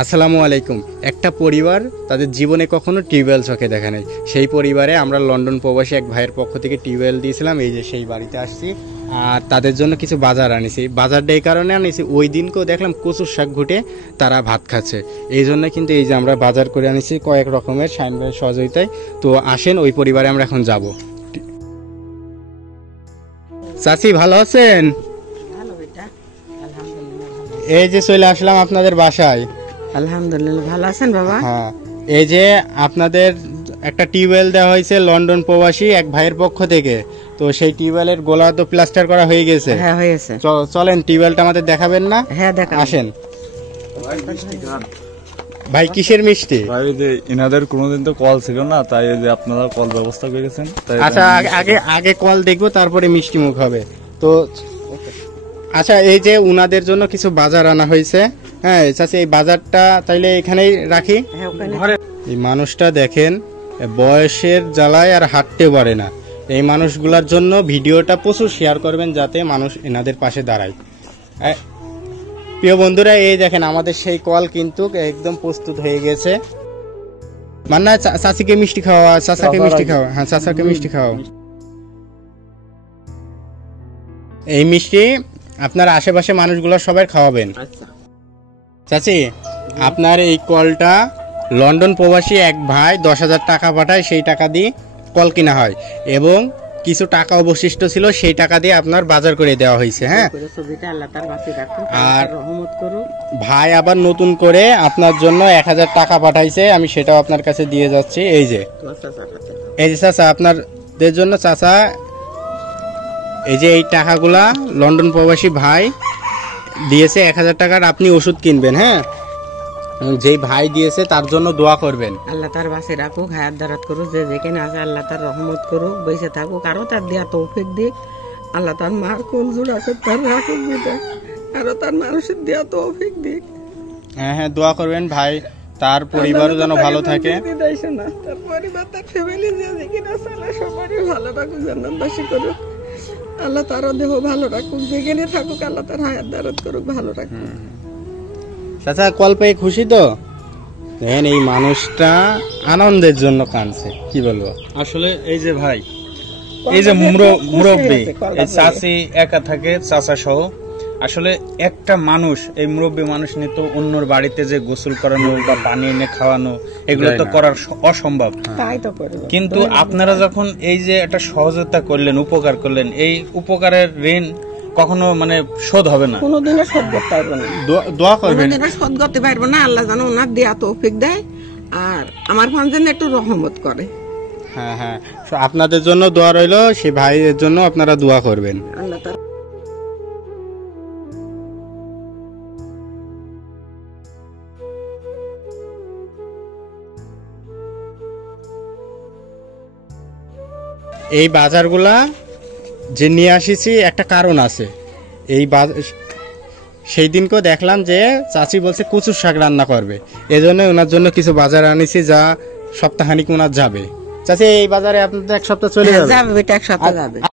আসসালামু আলাইকুম। একটা পরিবার তাদের জীবনে কখনো টিউবওয়েল চোখে দেখা নেই, সেই পরিবারে আমরা লন্ডন প্রবাসী এক ভাইয়ের পক্ষ থেকে টিউবওয়েল দিয়েছিলাম। এই যে সেই বাড়িতে আসছি আর তাদের জন্য কিছু বাজার আনিছি। বাজারটা এই কারণে আনিছি, ওই দিনকেও দেখলাম কচুর শাক ঘুটে তারা ভাত খাচ্ছে, এই জন্য কিন্তু এই যে আমরা বাজার করে আনিছি কয়েক রকমের শাইন ভাইয়ের সহযোগিতায়। তো আসেন ওই পরিবারে আমরা এখন যাব। চাচি ভালো আছেন? এই যে চলে আসলাম আপনাদের বাসায়। আলহামদুলিল্লাহ, ভালো আছেন বাবা? হ্যাঁ, এই যে আপনাদের একটা টিউবওয়েল দেওয়া হয়েছে লন্ডন প্রবাসী এক ভাইয়ের পক্ষ থেকে। তো সেই টিউবওয়েলের গোলা তো প্লাস্টার করা হয়ে গেছে। হ্যাঁ, হয়েছে। চলেন টিউবওয়েলটা আমাদের দেখাবেন না? হ্যাঁ, দেখান। আসেন ভাই। কিসের মিষ্টি? ভাই যে ইনাদের কোনোদিন তো কল ছিল না, তাই যে আপনারা কল ব্যবস্থা করেছেন। আচ্ছা, আগে কল দেখবো, তারপরে মিষ্টি মুখ হবে। তো আচ্ছা, এই যে উনাদের জন্য কিছু বাজার আনা হয়েছে। হ্যাঁ চাচি, এই বাজারটা তাইলে এখানেই রাখি। এই মানুষটা দেখেন, বয়সের জ্বালায় আর হাঁটতে পারে না। এই মানুষগুলোর জন্য ভিডিওটা প্রচুর শেয়ার করবেন, যাতে মানুষ এনাদের পাশে দাঁড়ায়। প্রিয় বন্ধুরা, এই দেখেন আমাদের সেই কল কিন্তু একদম প্রস্তুত হয়ে গেছে। মান্না, চাচিকে মিষ্টি খাওয়া, চাচাকে মিষ্টি খাওয়া। হ্যাঁ, চাচাকে মিষ্টি খাওয়া। এই মিষ্টি আপনার আশেপাশে মানুষগুলো সবাই খাওয়াবেন। চাচি, আপনার এই কলটা লন্ডন প্রবাসী এক ভাই 10,000 টাকা পাঠায়, সেই টাকা দিয়ে কল কিনা হয় এবং কিছু টাকা অবশিষ্ট ছিল, সেই টাকা দিয়ে আপনার বাজার করে দেওয়া হয়েছে। হ্যাঁ, আর ভাই আবার নতুন করে আপনার জন্য 1,000 টাকা পাঠাইছে, আমি সেটাও আপনার কাছে দিয়ে যাচ্ছি। এই যে চাচা, আপনাদের জন্য চাচা এই যে এই টাকাগুলা লন্ডন প্রবাসী ভাই দিয়েছে 1,000 টাকার। আপনি ওষুধ কিনবেন। হ্যাঁ, যেই ভাই দিয়েছে তার জন্য দোয়া করবেন। আল্লাহ তার বাসে রাখুক, হায়াত দারাত করুক, যে যেখানে আছে আল্লাহ তার রহমত করুক, বেঁচে থাকুক, আরো তার দেয়া তৌফিক দিক। আল্লাহ তার মার কোল জোড়াকে তার রাখুক, দিতে আরো তার মানুষের দেয়া তৌফিক দিক। হ্যাঁ, দোয়া করবেন ভাই, তার পরিবারও যেন ভালো থাকে। তার পরিবার, তার ফ্যামিলি যে যেখানে আছে আল্লাহ সবারই ভালো রাখুক, জান্নাতবাসী করুক। আল্লাহ তারও দেহ ভালো রাখুক, যেখানে থাকুক আল্লাহ তার হায়াত দারাত করুক, ভালো রাখুক। চাচা কল পেয়ে খুশি তো? দেখেন এই মানুষটা আনন্দের জন্য কাঁদছে, কি বলবো। আসলে এই যে ভাই, এই যে মুরব্বী, এই চাচি একা থাকে, চাচা সহ। আসলে একটা মানুষ, এই মুরব্বী মানুষ নিয়ে তো অন্যর বাড়িতে যে গোসল করানো বা পানি এনে খাওয়ানো, এগুলো তো করার অসম্ভব। কিন্তু আপনারা যখন এই যে একটা সহযোগিতা করলেন, উপকার করলেন, এই উপকারের ঋণ কখনো শোধ হবে না, কোনোদিনও শোধ করতে পারবো না। দোয়া করবেন, কোনোদিনও শোধ করতে পারবো না। আল্লাহ যেন ওনার দেয়া তৌফিক দেয় আর আমার ফান যেন একটু রহমত করে। হ্যাঁ, আপনাদের জন্য দোয়া রইলো, সেই ভাইয়ের জন্য আপনারা দোয়া করবেন। আল্লাহ তার এই বাজারগুলা যে নিয়ে আসিছি একটা কারণ আছে। এই সেই দিনকেও দেখলাম যে চাচি বলছে কচুর শাক রান্না করবে, এজন্য ওনার জন্য কিছু বাজার আনিছি, যা সপ্তাহখানিক ওনার যাবে। চাচি, এই বাজারে আপনাদের এক সপ্তাহ চলে যাবে? এক সপ্তাহ যাবে।